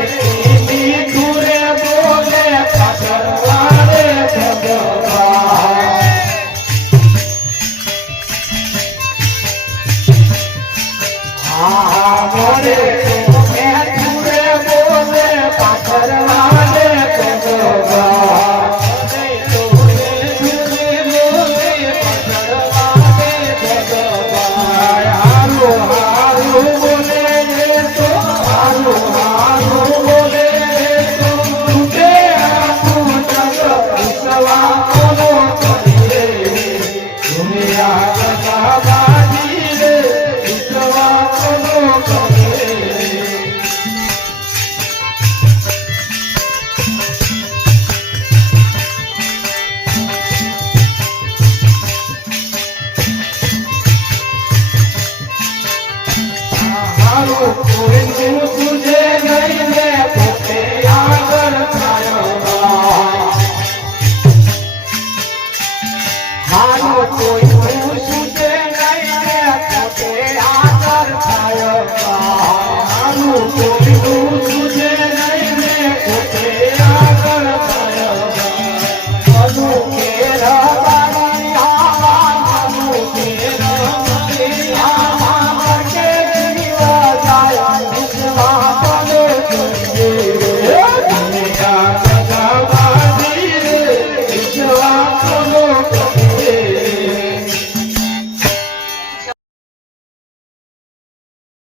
রে Porém,